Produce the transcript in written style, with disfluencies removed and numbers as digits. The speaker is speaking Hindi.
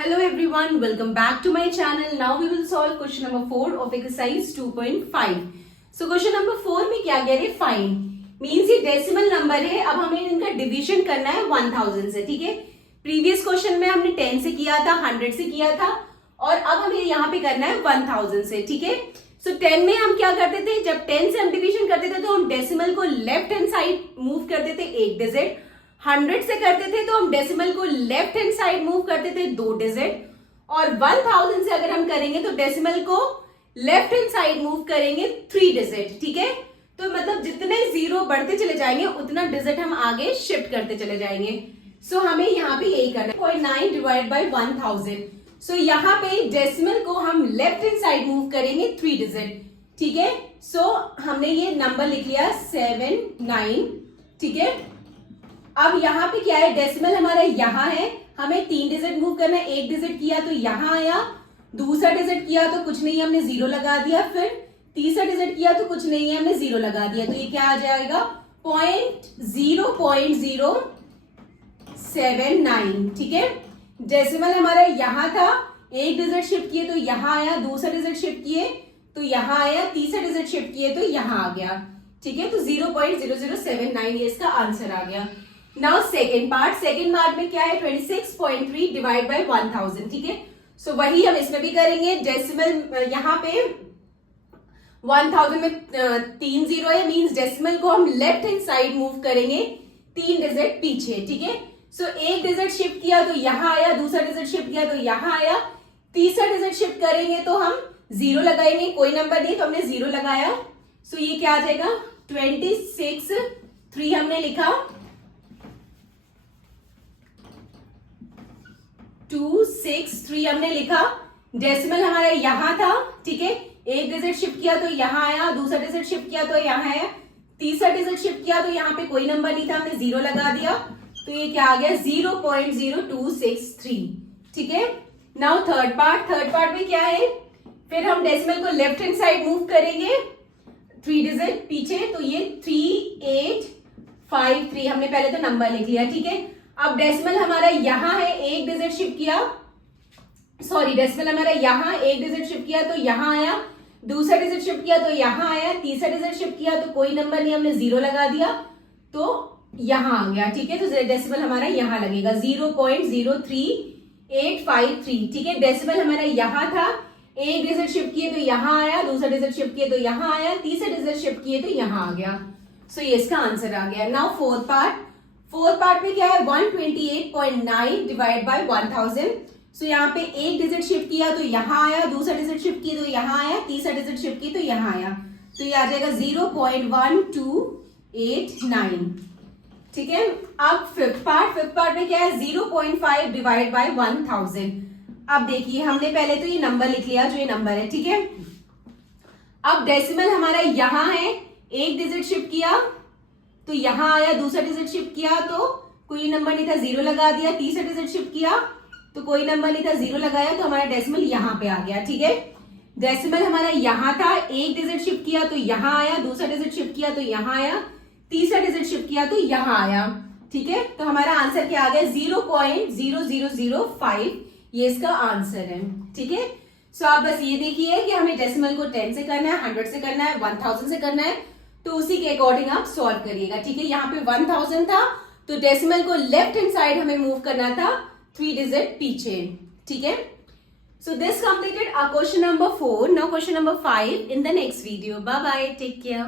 Hello everyone, welcome back to my channel. Now we will solve question number 4 of exercise 2.5. So question number 4 में क्या कह रहे हैं? फाइंड मीन्स ये डेसिमल नंबर है. अब हमें इनका डिवीजन करना है 1000 से. ठीक है, प्रीवियस क्वेश्चन में हमने 10 से किया था, 100 से किया था और अब हमें यहाँ पे करना है 1000 से. ठीक है, सो 10 में हम क्या करते थे, जब 10 से हम डिवीजन करते थे तो हम डेसिमल को लेफ्ट हैंड साइड मूव करते थे एक डिजिट. 100 से करते थे तो हम डेसिमल को लेफ्ट हैंड साइड मूव करते थे 2 डिजिट. और 1000 से अगर हम करेंगे तो डेसिमल को लेफ्ट हैंड साइड मूव करेंगे 3 डिजिट. ठीक है, तो मतलब जितने जीरो बढ़ते चले जाएंगे उतना डिजिट हम आगे शिफ्ट करते चले जाएंगे. सो हमें यहाँ पे यही करना है 0.9 डिवाइड बाई 1000. सो यहाँ पे डेसिमल को हम लेफ्ट हैंड साइड मूव करेंगे 3 डिजिट. ठीक है, सो हमने ये नंबर लिख लिया 7-9. ठीक है, अब यहाँ पे क्या है, डेसिमल हमारा यहाँ है, हमें 3 डिजिट मूव करना है. एक डिजिट किया तो यहाँ आया, दूसरा डिजिट किया तो कुछ नहीं, हमने 0 लगा दिया. फिर तीसरा डिजिट किया तो कुछ नहीं है, हमने 0 लगा दिया. तो ये क्या आ जाएगा 0.079. ठीक है, डेसिमल हमारा यहाँ था, एक डिजिट शिफ्ट किए तो यहाँ आया, दूसरा डिजिट शिफ्ट किए तो यहाँ आया, तीसरा डिजिट शिफ्ट किए तो यहाँ आ गया. ठीक है, तो 0.0079 ये इसका आंसर आ गया. नाउ सेकेंड पार्ट में क्या है 26.3 डिवाइड बाई 1000. ठीक है, सो वही हम इसमें भी करेंगे. डेसिमल यहाँ पे 1000 में 3 जीरो है, मींस डेसिमल को हम लेफ्ट हैंड साइड मूव करेंगे 3 डिजिट पीछे. ठीक है, सो एक डिजिट शिफ्ट किया तो यहाँ आया, दूसरा डिजिट शिफ्ट किया तो यहाँ आया, तीसरा डिजिट शिफ्ट करेंगे तो हम 0 लगाएंगे, कोई नंबर नहीं तो हमने 0 लगाया. सो ये क्या आ जाएगा 26.3 हमने लिखा, 263 हमने लिखा. डेसिमल हमारा यहाँ था. ठीक है, एक डिजिट शिफ्ट किया तो यहाँ आया, दूसरा डिजिट शिफ्ट किया तो यहाँ आया, तीसरा डिजिट शिफ्ट किया तो यहाँ पे कोई नंबर नहीं था, हमने 0 लगा दिया. तो ये क्या आ गया 0.0263. ठीक है, नाउ थर्ड पार्ट में क्या है, फिर हम डेसिमल को लेफ्ट हैंड साइड मूव करेंगे 3 डिजिट पीछे. तो ये 3853 हमने पहले तो नंबर लिख लिया. ठीक है, अब डेसिमल हमारा यहाँ है, एक डिजिट शिफ्ट किया, सॉरी डेसिमल हमारा यहाँ एक डिजिट शिफ्ट किया तो यहाँ आया, दूसरा डिजिट शिफ्ट किया तो यहाँ आया, तीसरा डिजिट शिफ्ट किया तो कोई नंबर नहीं, हमने 0 लगा दिया तो यहाँ आ गया. ठीक है, तो डेसिमल हमारा यहाँ लगेगा 0.03853. ठीक है, डेसिमल हमारा यहाँ था, एक डिजिट शिफ्ट किए तो यहाँ आया, दूसरा डिजिट शिफ्ट किए तो यहाँ आया, तीसरा डिजिट शिफ्ट किए तो यहाँ आ गया. सो ये इसका आंसर आ गया. नाउ फोर्थ पार्ट में क्या है 128.9 डिवाइड बाई 1000. सो यहाँ पे एक डिजिट शिफ्ट किया तो यहाँ आया, दूसरा डिजिट शिफ्ट किया तो यहाँ आया, तीसरा डिजिट शिफ्ट किया तो यहाँ आया. तो ये आ जाएगा 0.1289. ठीक है, अब फिफ्थ पार्ट में क्या है 0.5 डिवाइड बाई 1000. अब देखिए हमने पहले तो ये नंबर लिख लिया जो ये नंबर है. ठीक है, अब डेसिमल हमारा यहाँ है, एक डिजिट शिफ्ट किया तो यहाँ आया, दूसरा डिजिट शिफ्ट किया तो कोई नंबर नहीं था, 0 लगा दिया, तीसरा डिजिट शिफ्ट किया तो कोई नंबर नहीं था, 0 लगाया तो हमारा डेसिमल यहाँ पे आ गया. ठीक है, डेसिमल हमारा यहाँ था, एक डिजिट शिफ्ट किया तो यहाँ आया, दूसरा डिजिट शिफ्ट किया तो यहाँ आया, तीसरा डिजिट शिफ्ट किया तो यहाँ आया. ठीक है, तो हमारा आंसर क्या आ गया 0.0005. ये इसका आंसर है. ठीक है, सो आप बस ये देखिए कि हमें डेसिमल को 10 से करना है, 100 से करना है, 1000 से करना है, तो उसी के अकॉर्डिंग आप सॉल्व करिएगा. ठीक है, यहाँ पे 1000 था तो डेसिमल को लेफ्ट हैंड साइड हमें मूव करना था 3 डिजिट पीछे. ठीक है, so this completed our question number 4. Now question number 5 in the next video. Bye bye, take care.